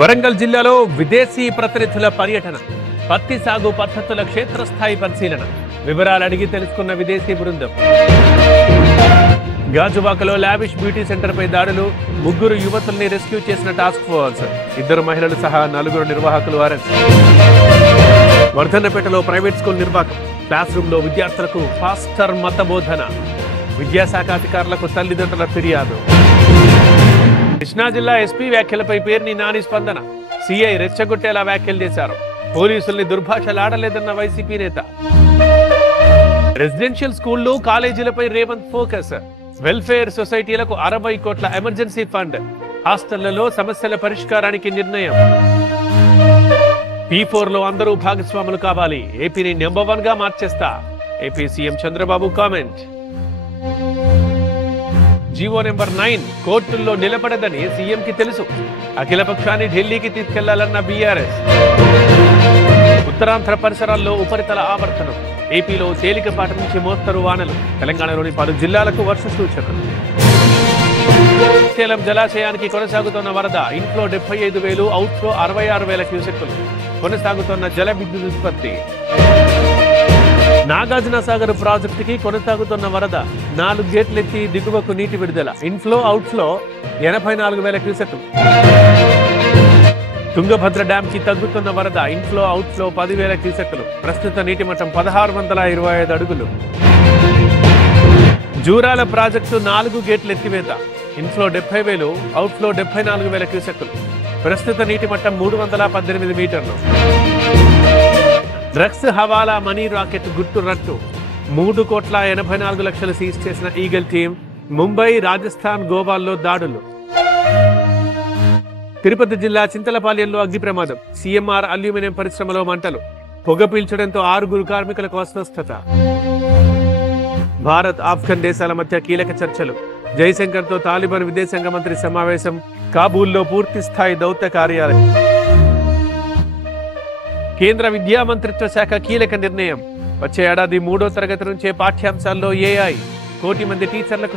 వరంగల్ జిల్లాలో విదేశీ ప్రతినిధుల పర్యటన, పత్తి సాగు పద్ధతుల క్షేత్రస్థాయి పరిశీలన, వివరాలు అడిగి తెలుసుకున్న విదేశీ బృందం. గాజువాకలో లావిష్ బ్యూటీ సెంటర్ పై దాడులు, ముగ్గురు యువతుల్ని రెస్క్యూ చేసిన టాస్క్ ఫోర్స్, 2 మహిళలు సహా 4 నిర్వాహకులు అరెస్ట్. వర్ధన్నపేటలో ప్రైవేట్ స్కూల్ నిర్వాహకం, క్లాస్ రూమ్ లో విద్యార్థులకు ఫాస్టర్ మత బోధన, విద్యాశాఖ అధికారులకు తల్లిదండ్రుల ఫిర్యాదు. కృష్ణా జిల్లా ఎస్పీ వ్యాఖ్యలపై పేర్ని నాని స్పందన, సిఐ రెచ్చగొట్టేలా వ్యాఖ్యలు చేశారు. పోలీసుల్ని దుర్భాషలాడలేదన్న వైసీపీ నేత. రెసిడెన్షియల్ స్కూళ్లు, కాలేజీలపై రేవంత్ ఫోకస్, వెల్ఫేర్ సొసైటీలకు 60 కోట్ల ఎమర్జెన్సీ ఫండ్, హాస్టళ్లలో సమస్యల పరిష్కారానికి నిర్ణయం. P4 లో అందరూ భాగస్వాములు కావాలి, ఏపీని నెంబర్ 1 గా మార్చేస్తా, AP CM Chandrababu comment. GO number 9 కోర్టుల్లో నిలబడదని సీఎంకి తెలుసు, అఖిలపక్షాన్ని ఢిల్లీకి తీసుకెళ్లాలన్న బీఆర్ఎస్. ఉత్తరాంధ్ర పరిసరాల్లో ఉపరితల ఆవర్తనం, ఏపీలో తేలికపాటి నుంచి మోస్తరు వానలు, తెలంగాణలోని పలు జిల్లాలకు వర్ష సూచనలు. శ్రీశైలం జలాశయానికి కొనసాగుతున్న వరద, ఇన్ఫ్లో 75,000, అవుట్ఫ్లో 66,000 క్యూసెక్కులు, కొనసాగుతున్న జల విద్యుత్ ఉత్పత్తి. నాగార్జున సాగర్ ప్రాజెక్టుకి కొనసాగుతున్న వరద, 4 గేట్లెత్తి దిగువకు నీటి విడుదల, ఇన్ఫ్లో అవుట్ఫ్లో 84,000 క్యూసెక్కులు. తుంగభద్ర డ్యామ్ కి తగ్గుతున్న వరద, ఇన్ఫ్లో అవుట్ఫ్లో 10,000 క్యూసెక్కులు, ప్రస్తుత నీటి మట్టం 1625 అడుగులు. జూరాల ప్రాజెక్టు 4 గేట్లు ఎత్తివేత, ఇన్ఫ్లో 70,000, అవుట్ఫ్లో 74,000 క్యూసెక్కులు, ప్రస్తుత నీటి మట్టం 318 మీటర్లు. డ్రగ్స్ హవాలా మనీ రాకెట్ గుట్టు రట్టు, 3,84,00,000 సీజ్ చేసిన ఈగల్ టీం. ముంబై, రాజస్థాన్, గోవాల్లో దాడులు. తిరుపతి జిల్లా చింతలపాలెంలో అగ్ని ప్రమాదం, సిఎంఆర్ అల్యూమినియం పరిశ్రమలో మంటలు, పొగ పీల్చడంతో 6 కార్మికులకు అస్వస్థత. భారత్, ఆఫ్ఘన్ దేశాల మధ్య కీలక చర్చలు, జైశంకర్తో తాలిబాన్ విదేశాంగ మంత్రి సమావేశం, కాబూల్లో పూర్తి స్థాయి దౌత్య కార్యాలయం. కేంద్ర విద్యా మంత్రిత్వ శాఖ కీలక నిర్ణయం, వచ్చే ఏడాది 3వ తరగతి నుంచే పాఠ్యాంశాల్లో AI, 1 కోటి మంది టీచర్లకు